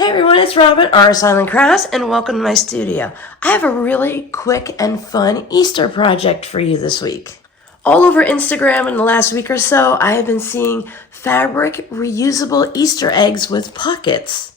Hey everyone, it's Robin, R. Silent Crass, and welcome to my studio. I have a really quick and fun Easter project for you this week. All over Instagram in the last week or so, I have been seeing fabric reusable Easter eggs with pockets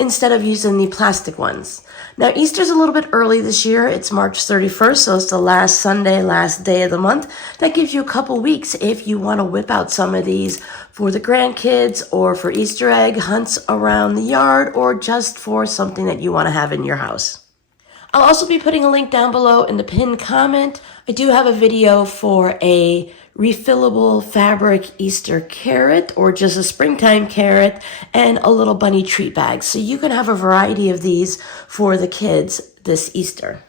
instead of using the plastic ones. Now, Easter's a little bit early this year. It's March 31st, so it's the last Sunday, last day of the month. That gives you a couple weeks if you want to whip out some of these for the grandkids or for Easter egg hunts around the yard or just for something that you want to have in your house. I'll also be putting a link down below in the pinned comment. I do have a video for a refillable fabric Easter carrot or just a springtime carrot and a little bunny treat bag. So you can have a variety of these for the kids this Easter.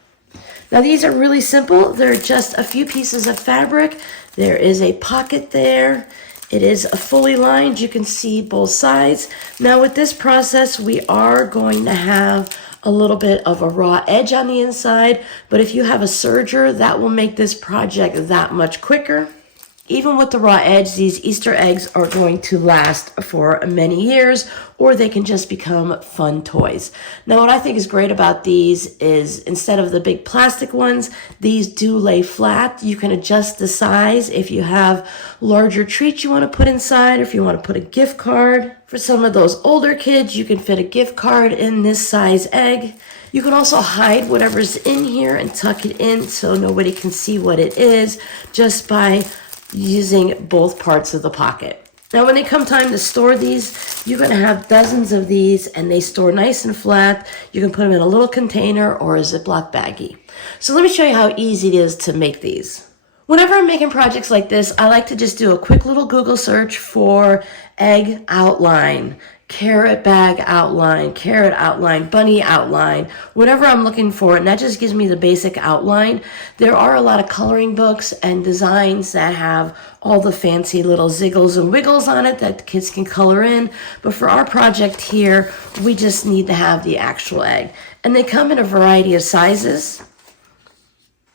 Now these are really simple. They're just a few pieces of fabric. There is a pocket there. It is fully lined. You can see both sides. Now with this process, we are going to have a little bit of a raw edge on the inside, but if you have a serger, that will make this project that much quicker. Even with the raw edge, these Easter eggs are going to last for many years, or they can just become fun toys. Now, what I think is great about these is instead of the big plastic ones, these do lay flat. You can adjust the size if you have larger treats you want to put inside, or if you want to put a gift card. For some of those older kids, you can fit a gift card in this size egg. You can also hide whatever's in here and tuck it in so nobody can see what it is just by using both parts of the pocket. Now when they come time to store these, you're going to have dozens of these and they store nice and flat. You can put them in a little container or a Ziploc baggie. So let me show you how easy it is to make these. Whenever I'm making projects like this, I like to just do a quick little Google search for egg outline, carrot bag outline, bunny outline, whatever I'm looking for, and that just gives me the basic outline. There are a lot of coloring books and designs that have all the fancy little ziggles and wiggles on it that the kids can color in, but for our project here, we just need to have the actual egg. And they come in a variety of sizes.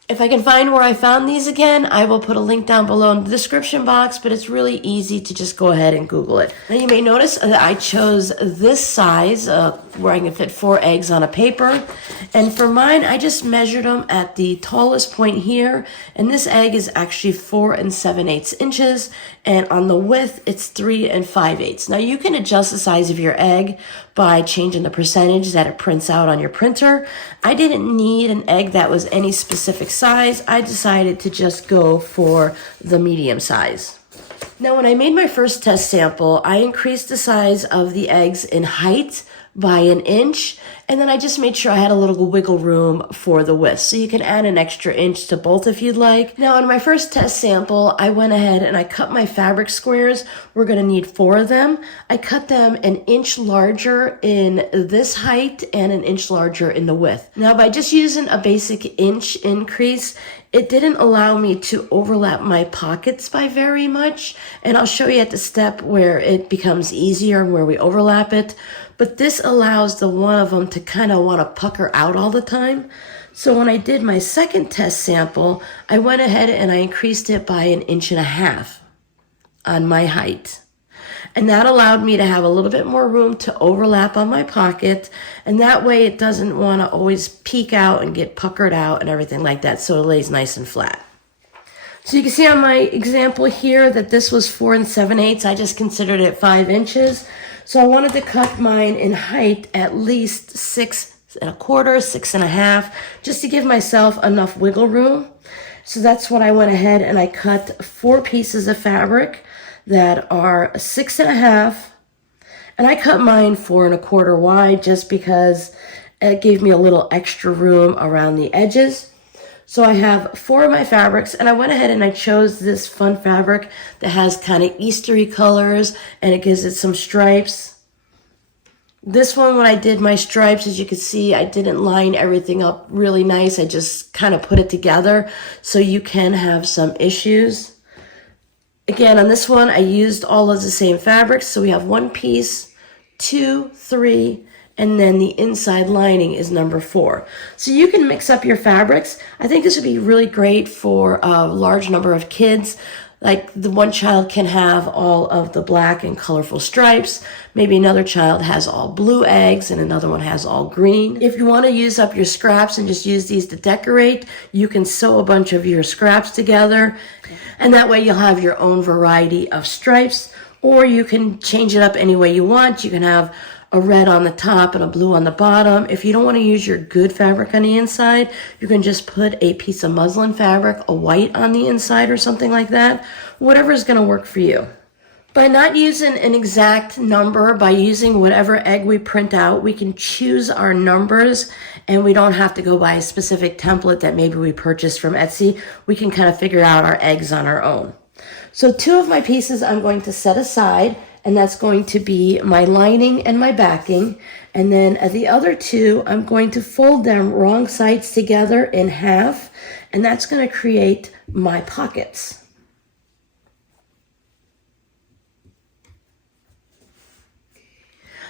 If I can find where I found these again, I will put a link down below in the description box, but it's really easy to just go ahead and Google it. Now you may notice that I chose this size where I can fit 4 eggs on a paper. And for mine, I just measured them at the tallest point here. And this egg is actually 4 7/8 inches. And on the width, it's 3 5/8. Now you can adjust the size of your egg by changing the percentage that it prints out on your printer. I didn't need an egg that was any specific size. I decided to just go for the medium size. Now when I made my first test sample, I increased the size of the eggs in height by 1 inch, and then I just made sure I had a little wiggle room for the width. So you can add an extra inch to both if you'd like. Now in my first test sample, I went ahead and I cut my fabric squares. We're gonna need 4 of them. I cut them 1 inch larger in this height and 1 inch larger in the width. Now by just using a basic inch increase, it didn't allow me to overlap my pockets by very much, and I'll show you at the step where it becomes easier and where we overlap it. But this allows the one of them to kind of want to pucker out all the time. So when I did my second test sample, I went ahead and I increased it by 1.5 inches on my height. And that allowed me to have a little bit more room to overlap on my pocket. And that way it doesn't want to always peek out and get puckered out and everything like that. So it lays nice and flat. So you can see on my example here that this was 4 7/8. I just considered it 5 inches. So I wanted to cut mine in height at least 6 1/4, 6 1/2, just to give myself enough wiggle room. So that's what I went ahead and I cut 4 pieces of fabric that are 6 1/2, and I cut mine 4 1/4 wide just because it gave me a little extra room around the edges. So I have 4 of my fabrics, and I went ahead and I chose this fun fabric that has kind of Eastery colors, and it gives it some stripes. This one, when I did my stripes, as you can see, I didn't line everything up really nice. I just kind of put it together so you can have some issues. Again, on this one, I used all of the same fabrics. So we have 1 piece, 2, 3, and then the inside lining is number 4. So you can mix up your fabrics. I think this would be really great for a large number of kids. Like the one child can have all of the black and colorful stripes. Maybe another child has all blue eggs and another one has all green. If you want to use up your scraps and just use these to decorate, you can sew a bunch of your scraps together. And that way you'll have your own variety of stripes, or you can change it up any way you want. You can have a red on the top and a blue on the bottom. If you don't want to use your good fabric on the inside, you can just put a piece of muslin fabric, a white on the inside or something like that. Whatever is going to work for you. By not using an exact number, by using whatever egg we print out, we can choose our numbers and we don't have to go by a specific template that maybe we purchased from Etsy. We can kind of figure out our eggs on our own. So 2 of my pieces I'm going to set aside, and that's going to be my lining and my backing. And then the other 2, I'm going to fold them wrong sides together in half, and that's going to create my pockets.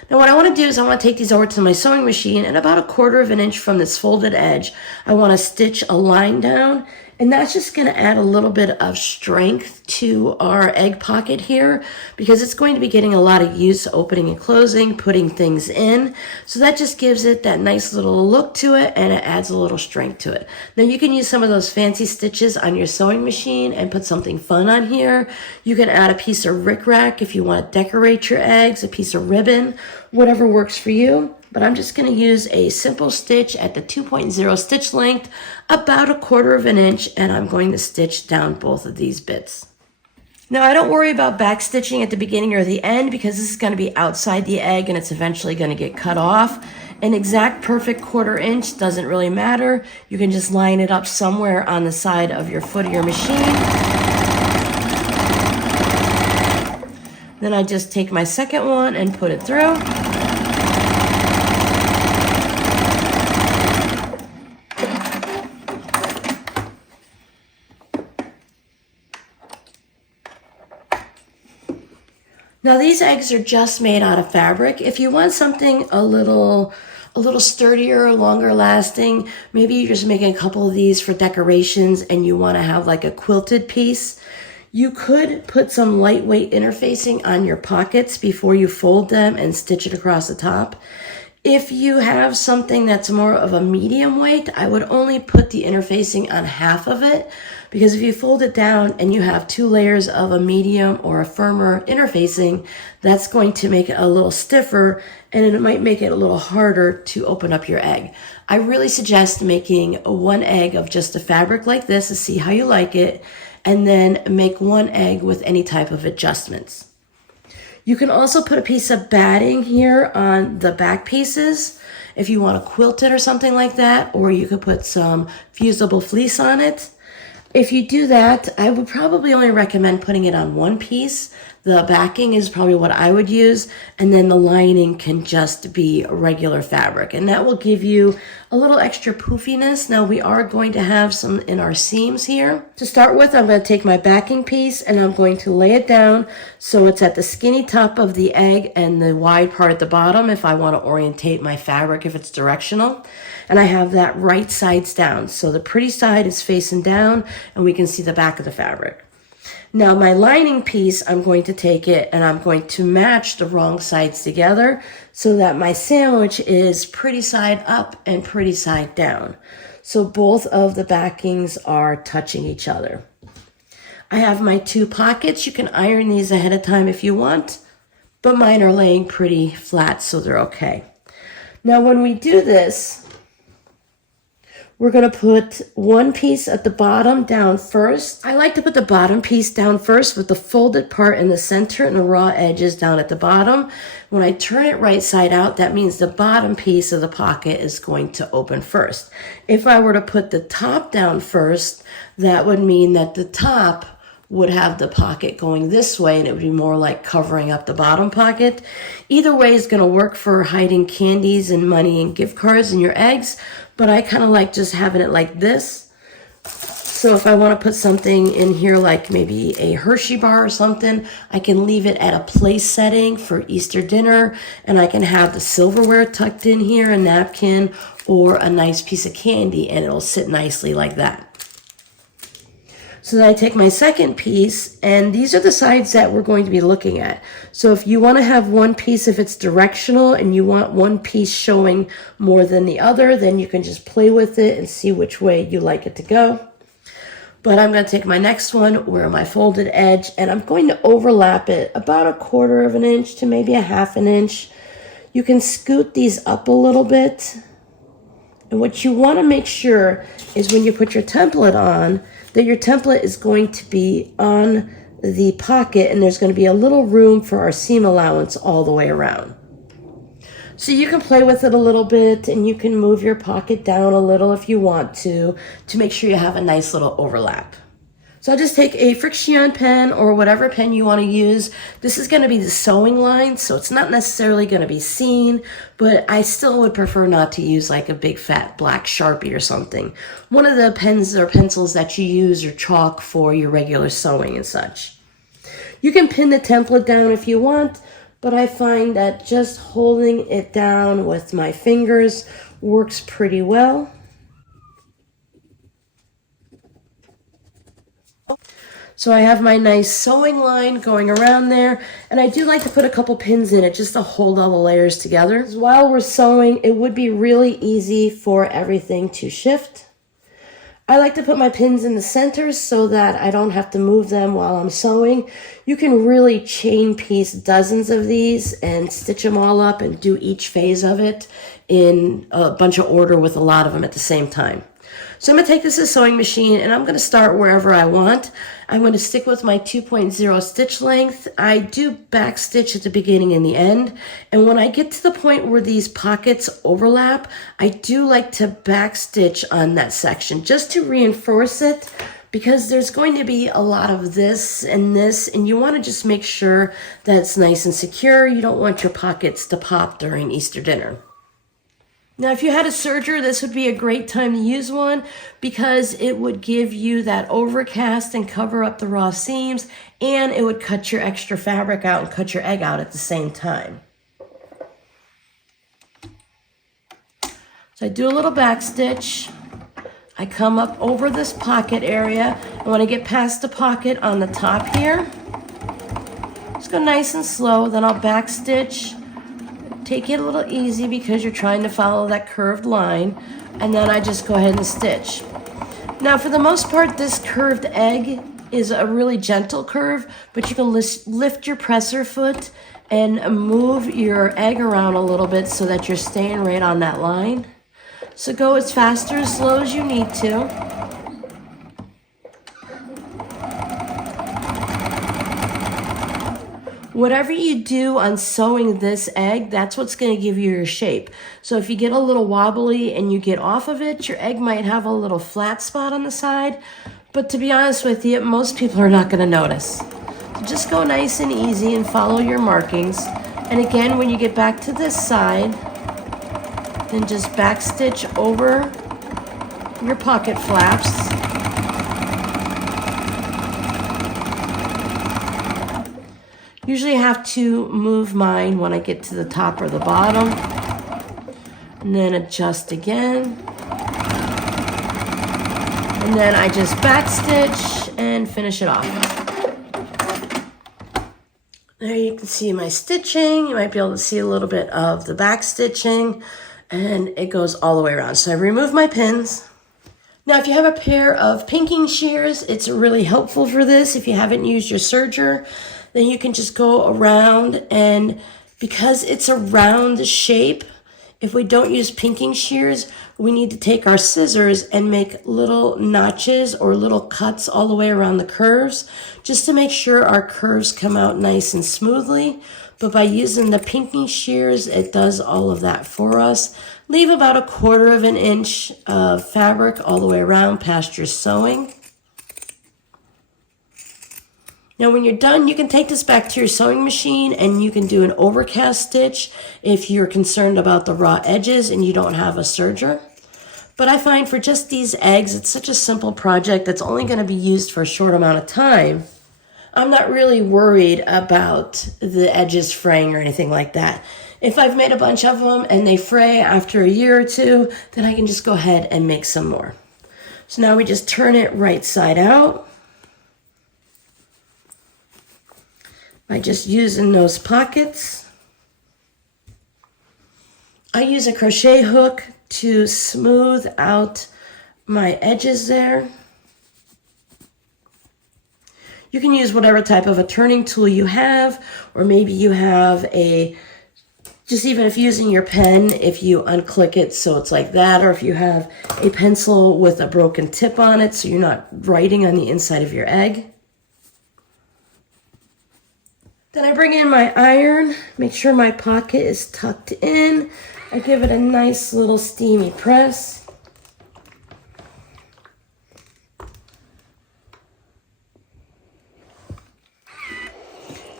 Now what I want to do is I want to take these over to my sewing machine, and about 1/4 of an inch from this folded edge, I want to stitch a line down, and that's just going to add a little bit of strength to our egg pocket here because it's going to be getting a lot of use opening and closing, putting things in. So that just gives it that nice little look to it, and it adds a little strength to it. Now you can use some of those fancy stitches on your sewing machine and put something fun on here. You can add a piece of rickrack if you want to decorate your eggs, a piece of ribbon, whatever works for you. But I'm just going to use a simple stitch at the 2.0 stitch length, about 1/4 of an inch, and I'm going to stitch down both of these bits. Now I don't worry about back stitching at the beginning or the end because this is going to be outside the egg and it's eventually going to get cut off. An exact perfect 1/4 inch doesn't really matter. You can just line it up somewhere on the side of your foot of your machine. Then I just take my second one and put it through. Now these eggs are just made out of fabric. If you want something a little sturdier, longer lasting, maybe you're just making a couple of these for decorations and you want to have like a quilted piece, you could put some lightweight interfacing on your pockets before you fold them and stitch it across the top. If you have something that's more of a medium weight, I would only put the interfacing on half of it, because if you fold it down and you have 2 layers of a medium or a firmer interfacing, that's going to make it a little stiffer and it might make it a little harder to open up your egg. I really suggest making 1 egg of just a fabric like this to see how you like it, and then make 1 egg with any type of adjustments. You can also put a piece of batting here on the back pieces if you want to quilt it or something like that, or you could put some fusible fleece on it. If you do that, I would probably only recommend putting it on 1 piece. The backing is probably what I would use, and then the lining can just be regular fabric, and that will give you a little extra poofiness. Now we are going to have some in our seams here. To start with, I'm going to take my backing piece and I'm going to lay it down so it's at the skinny top of the egg and the wide part at the bottom if I want to orientate my fabric if it's directional. And I have that right sides down, so the pretty side is facing down and we can see the back of the fabric. Now my lining piece, I'm going to take it and I'm going to match the wrong sides together so that my sandwich is pretty side up and pretty side down. So both of the backings are touching each other. I have my 2 pockets. You can iron these ahead of time if you want, but mine are laying pretty flat, so they're okay. Now when we do this, we're going to put 1 piece at the bottom down first. I like to put the bottom piece down first with the folded part in the center and the raw edges down at the bottom. When I turn it right side out, that means the bottom piece of the pocket is going to open first. If I were to put the top down first, that would mean that the top would have the pocket going this way and it would be more like covering up the bottom pocket. Either way is going to work for hiding candies and money and gift cards in your eggs, but I kind of like just having it like this. So if I want to put something in here like maybe a Hershey bar or something, I can leave it at a place setting for Easter dinner, and I can have the silverware tucked in here, a napkin, or a nice piece of candy, and it'll sit nicely like that. So then I take my second piece, and these are the sides that we're going to be looking at. So if you want to have one piece, if it's directional and you want one piece showing more than the other, then you can just play with it and see which way you like it to go. But I'm going to take my next one where my folded edge, and I'm going to overlap it about 1/4 of an inch to maybe 1/2 inch. You can scoot these up a little bit. And what you want to make sure is when you put your template on, that your template is going to be on the pocket and there's going to be a little room for our seam allowance all the way around. So you can play with it a little bit and you can move your pocket down a little if you want to make sure you have a nice little overlap. So I'll just take a Friction pen or whatever pen you want to use. This is going to be the sewing line, so it's not necessarily going to be seen, but I still would prefer not to use like a big fat black Sharpie or something. One of the pens or pencils that you use or chalk for your regular sewing and such. You can pin the template down if you want, but I find that just holding it down with my fingers works pretty well. So I have my nice sewing line going around there, and I do like to put a couple pins in it just to hold all the layers together. While we're sewing, it would be really easy for everything to shift. I like to put my pins in the centers so that I don't have to move them while I'm sewing. You can really chain piece dozens of these and stitch them all up and do each phase of it in a bunch of order with a lot of them at the same time. So I'm going to take this as a sewing machine and I'm going to start wherever I want. I'm going to stick with my 2.0 stitch length. I do back stitch at the beginning and the end. And when I get to the point where these pockets overlap, I do like to back stitch on that section just to reinforce it, because there's going to be a lot of this, and you want to just make sure that it's nice and secure. You don't want your pockets to pop during Easter dinner. Now, if you had a serger, this would be a great time to use one because it would give you that overcast and cover up the raw seams, and it would cut your extra fabric out and cut your egg out at the same time. So I do a little back stitch. I come up over this pocket area, and when I get past the pocket on the top here, just go nice and slow, then I'll back stitch. Take it a little easy because you're trying to follow that curved line, and then I just go ahead and stitch. Now, for the most part, this curved egg is a really gentle curve, but you can lift your presser foot and move your egg around a little bit so that you're staying right on that line. So go as fast or as slow as you need to. Whatever you do on sewing this egg, that's what's going to give you your shape. So if you get a little wobbly and you get off of it, your egg might have a little flat spot on the side. But to be honest with you, most people are not going to notice. So just go nice and easy and follow your markings. And again, when you get back to this side, then just back stitch over your pocket flaps. Usually I have to move mine when I get to the top or the bottom, and then adjust again. And then I just back stitch and finish it off. There you can see my stitching. You might be able to see a little bit of the back stitching, and it goes all the way around. So I remove my pins. Now, if you have a pair of pinking shears, it's really helpful for this. If you haven't used your serger, then you can just go around, and because it's a round shape, if we don't use pinking shears, we need to take our scissors and make little notches or little cuts all the way around the curves, just to make sure our curves come out nice and smoothly. But by using the pinking shears, it does all of that for us. Leave about 1/4 of an inch of fabric all the way around past your sewing. Now, when you're done, you can take this back to your sewing machine and you can do an overcast stitch if you're concerned about the raw edges and you don't have a serger. But I find for just these eggs, it's such a simple project that's only going to be used for a short amount of time. I'm not really worried about the edges fraying or anything like that. If I've made a bunch of them and they fray after a year or two, then I can just go ahead and make some more. So now we just turn it right side out. by just using those pockets. I use a crochet hook to smooth out my edges there. You can use whatever type of a turning tool you have, or maybe you have just even if using your pen, if you unclick it so it's like that, or if you have a pencil with a broken tip on it so you're not writing on the inside of your egg. Then I bring in my iron, make sure my pocket is tucked in. I give it a nice little steamy press.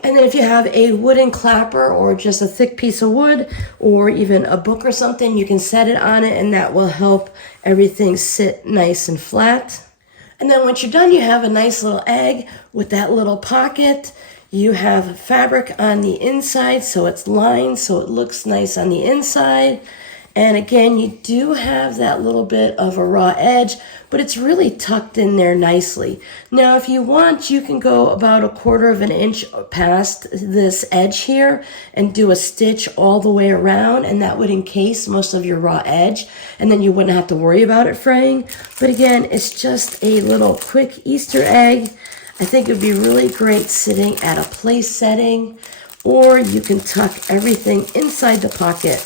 And then if you have a wooden clapper or just a thick piece of wood or even a book or something, you can set it on it and that will help everything sit nice and flat. And then once you're done, you have a nice little egg with that little pocket. You have fabric on the inside, so it's lined, so it looks nice on the inside. And again, you do have that little bit of a raw edge, but it's really tucked in there nicely. Now, if you want, you can go about 1/4 of an inch past this edge here and do a stitch all the way around, and that would encase most of your raw edge, and then you wouldn't have to worry about it fraying. But again, it's just a little quick Easter egg. I think it would be really great sitting at a place setting, or you can tuck everything inside the pocket.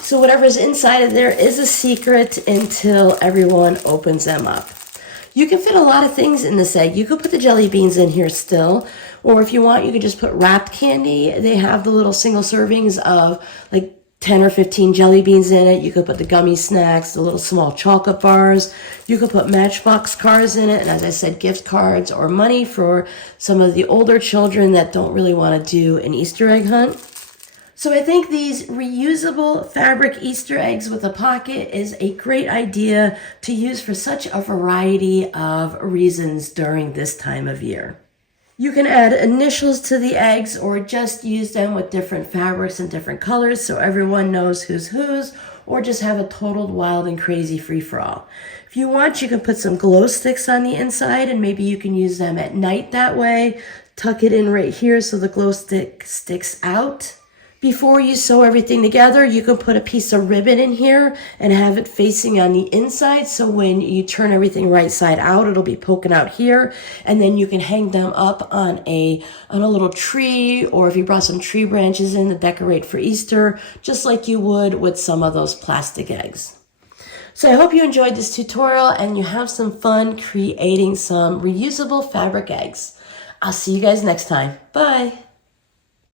So whatever's inside of there is a secret until everyone opens them up. You can fit a lot of things in this egg. You could put the jelly beans in here still, or if you want, you could just put wrapped candy. They have the little single servings of like 10 or 15 jelly beans in it. You could put the gummy snacks, the little small chocolate bars. You could put Matchbox cards in it, and as I said, gift cards or money for some of the older children that don't really want to do an Easter egg hunt. So I think these reusable fabric Easter eggs with a pocket is a great idea to use for such a variety of reasons during this time of year. You can add initials to the eggs or just use them with different fabrics and different colors so everyone knows who's whose, or just have a total wild and crazy free-for-all. If you want, you can put some glow sticks on the inside and maybe you can use them at night that way. Tuck it in right here so the glow stick sticks out. Before you sew everything together, you can put a piece of ribbon in here and have it facing on the inside. So when you turn everything right side out, it'll be poking out here. And then you can hang them up on a little tree, or if you brought some tree branches in to decorate for Easter, just like you would with some of those plastic eggs. So I hope you enjoyed this tutorial and you have some fun creating some reusable fabric eggs. I'll see you guys next time. Bye.